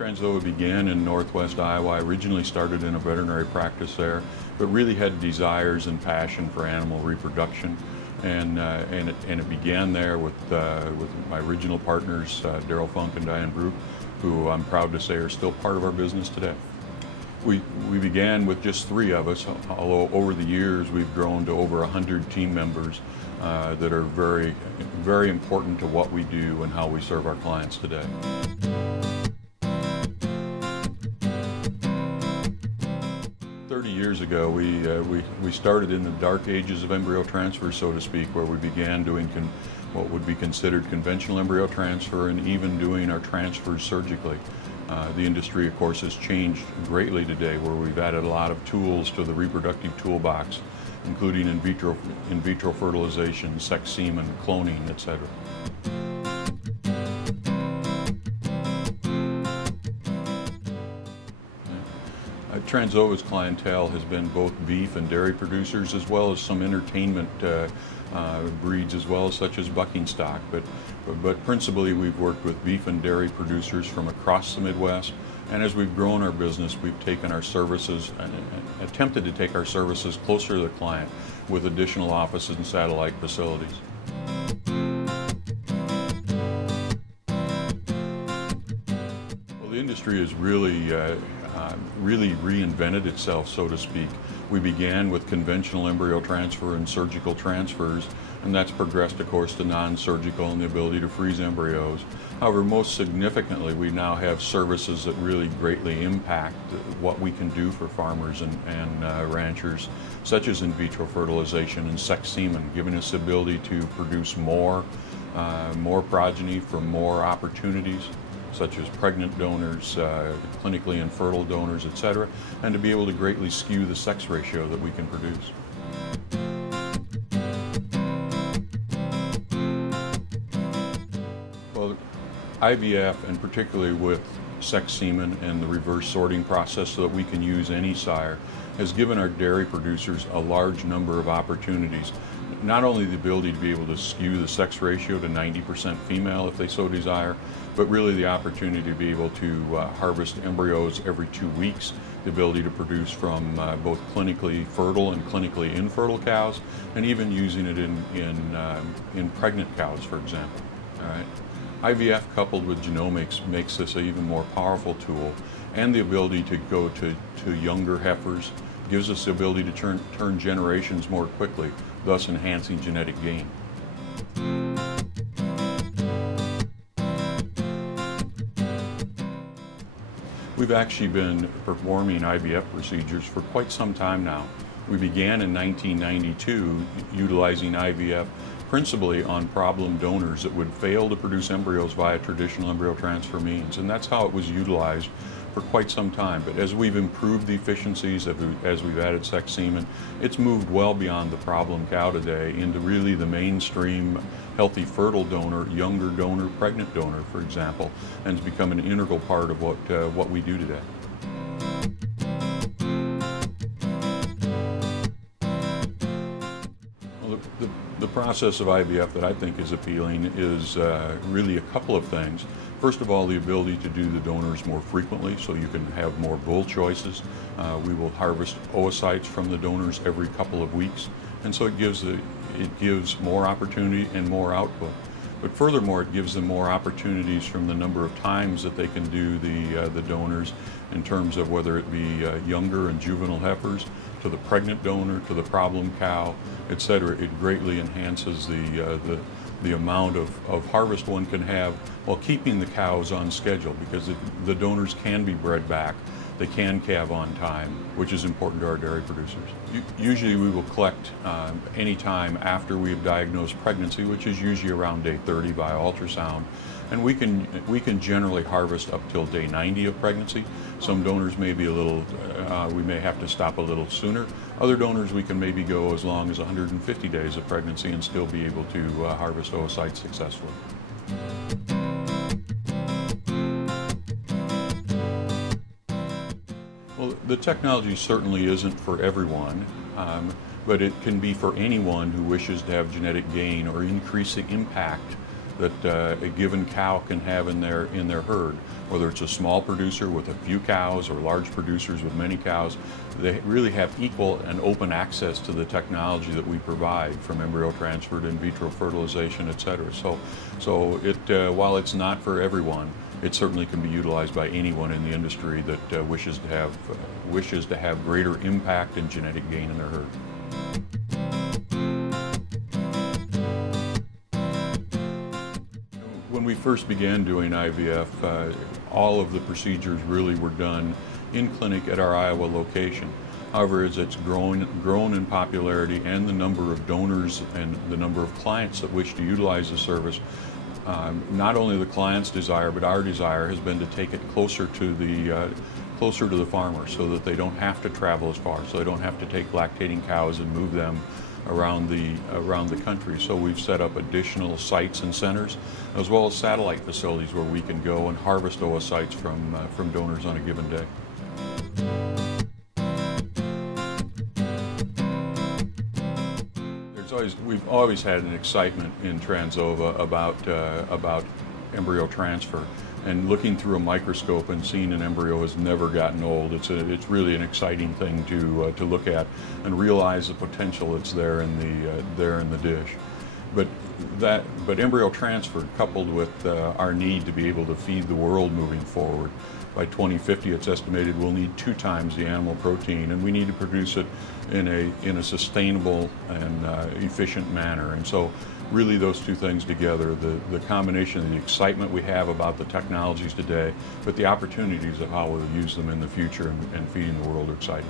Trans Ova began in northwest Iowa. I originally started in a veterinary practice there, but really had desires and passion for animal reproduction. And it began there with my original partners, Daryl Funk and Diane Brook, who I'm proud to say are still part of our business today. We began with just 3 of us, although over the years we've grown to over 100 team members that are very, very important to what we do and how we serve our clients today. Years ago, we started in the dark ages of embryo transfer, so to speak, where we began doing what would be considered conventional embryo transfer and even doing our transfers surgically. The industry, of course, has changed greatly today, where we've added a lot of tools to the reproductive toolbox, including in vitro fertilization, sex semen, cloning, etc. Trans Ova's clientele has been both beef and dairy producers, as well as some entertainment breeds, as well as such as bucking stock. But principally, we've worked with beef and dairy producers from across the Midwest. And as we've grown our business, we've taken our services and attempted to take our services closer to the client with additional offices and satellite facilities. Well, the industry has really reinvented itself, so to speak. We began with conventional embryo transfer and surgical transfers, and that's progressed, of course, to non-surgical and the ability to freeze embryos. However, most significantly, we now have services that really greatly impact what we can do for farmers and ranchers, such as in vitro fertilization and sex semen, giving us the ability to produce more progeny from more opportunities, such as pregnant donors, clinically infertile donors, etc., and to be able to greatly skew the sex ratio that we can produce. Well, IVF, and particularly with sex semen and the reverse sorting process so that we can use any sire, has given our dairy producers a large number of opportunities. Not only the ability to be able to skew the sex ratio to 90% female if they so desire, but really the opportunity to be able to harvest embryos every 2 weeks, the ability to produce from both clinically fertile and clinically infertile cows, and even using it in pregnant cows, for example. All right. IVF coupled with genomics makes this an even more powerful tool, and the ability to go to younger heifers gives us the ability to turn generations more quickly, thus enhancing genetic gain. We've actually been performing IVF procedures for quite some time now. We began in 1992 utilizing IVF principally on problem donors that would fail to produce embryos via traditional embryo transfer means, and that's how it was utilized for quite some time. But as we've improved the efficiencies, as we've added sex semen, it's moved well beyond the problem cow today into really the mainstream healthy fertile donor, younger donor, pregnant donor, for example, and it's become an integral part of what we do today. Well, the process of IVF that I think is appealing is really a couple of things. First of all, the ability to do the donors more frequently, so you can have more bull choices. We will harvest oocytes from the donors every couple of weeks, and so it gives more opportunity and more output. But furthermore, it gives them more opportunities from the number of times that they can do the donors, in terms of whether it be younger and juvenile heifers, to the pregnant donor, to the problem cow, etc. It greatly enhances the amount of harvest one can have while keeping the cows on schedule, because the donors can be bred back. They can calve on time, which is important to our dairy producers. Usually we will collect any time after we have diagnosed pregnancy, which is usually around day 30 via ultrasound. And we can generally harvest up till day 90 of pregnancy. Some donors may be a little, we may have to stop a little sooner. Other donors we can maybe go as long as 150 days of pregnancy and still be able to harvest oocytes successfully. Well, the technology certainly isn't for everyone, but it can be for anyone who wishes to have genetic gain or increase the impact that a given cow can have in their herd. Whether it's a small producer with a few cows or large producers with many cows, they really have equal and open access to the technology that we provide, from embryo transfer to in vitro fertilization, etc. So while it's not for everyone, it certainly can be utilized by anyone in the industry that wishes to have greater impact and genetic gain in their herd. When we first began doing IVF, all of the procedures really were done in clinic at our Iowa location. However, as it's grown in popularity and the number of donors and the number of clients that wish to utilize the service, not only the client's desire, but our desire has been to take it closer to the farmer, so that they don't have to travel as far, so they don't have to take lactating cows and move them around the country. So we've set up additional sites and centers, as well as satellite facilities where we can go and harvest oocytes from donors on a given day. We've always had an excitement in Trans Ova about embryo transfer, and looking through a microscope and seeing an embryo has never gotten old. It's really an exciting thing to look at and realize the potential that's there in the dish. But embryo transfer, coupled with our need to be able to feed the world moving forward, by 2050 it's estimated we'll need 2 times the animal protein, and we need to produce it in a sustainable and efficient manner. And so really those two things together, the combination of the excitement we have about the technologies today, but the opportunities of how we'll use them in the future and feeding the world, are exciting.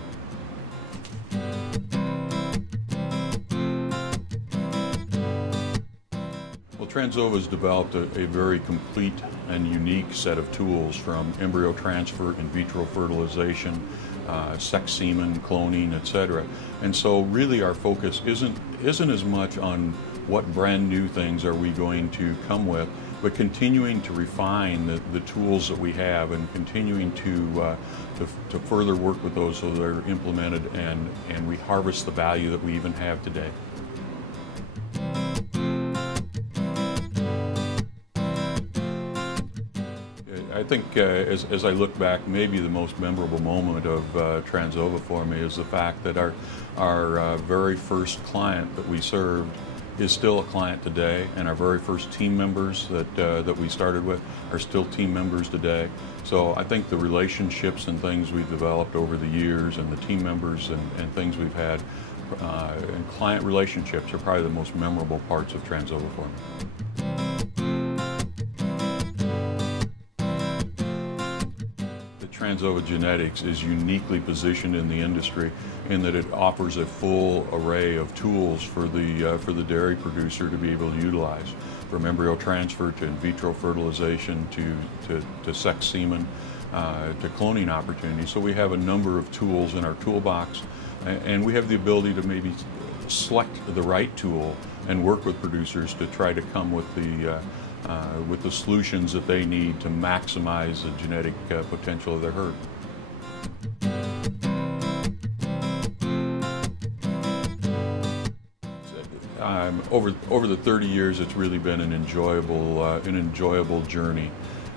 Well, Trans Ova has developed a very complete and unique set of tools, from embryo transfer, in vitro fertilization, sex semen, cloning, etc. And so really our focus isn't as much on what brand new things are we going to come with, but continuing to refine the tools that we have, and continuing to further work with those so they're implemented and we harvest the value that we even have today. I think as I look back, maybe the most memorable moment of Trans Ova for me is the fact that our very first client that we served is still a client today, and our very first team members that we started with are still team members today. So I think the relationships and things we've developed over the years, and the team members and things we've had, and client relationships, are probably the most memorable parts of Trans Ova for me. Trans Ova Genetics is uniquely positioned in the industry in that it offers a full array of tools for the dairy producer to be able to utilize, from embryo transfer to in vitro fertilization to sex semen to cloning opportunities. So we have a number of tools in our toolbox, and we have the ability to maybe select the right tool and work with producers to try to come with the solutions that they need to maximize the genetic potential of their herd. Over the 30 years, it's really been an enjoyable journey.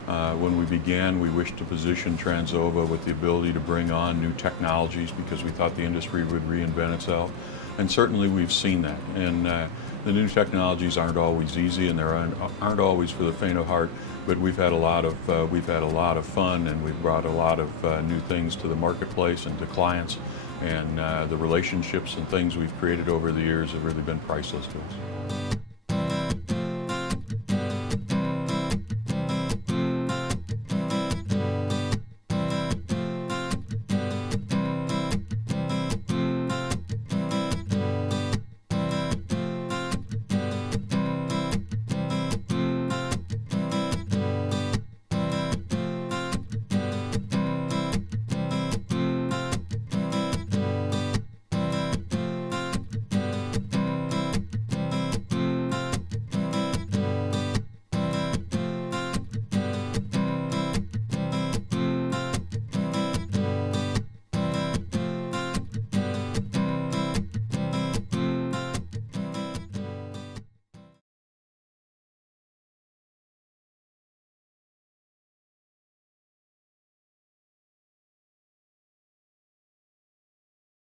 When we began, we wished to position Trans Ova with the ability to bring on new technologies because we thought the industry would reinvent itself. And certainly we've seen that. And the new technologies aren't always easy, and they aren't always for the faint of heart, but we've had a lot of fun, and we've brought a lot of new things to the marketplace and to clients, and the relationships and things we've created over the years have really been priceless to us.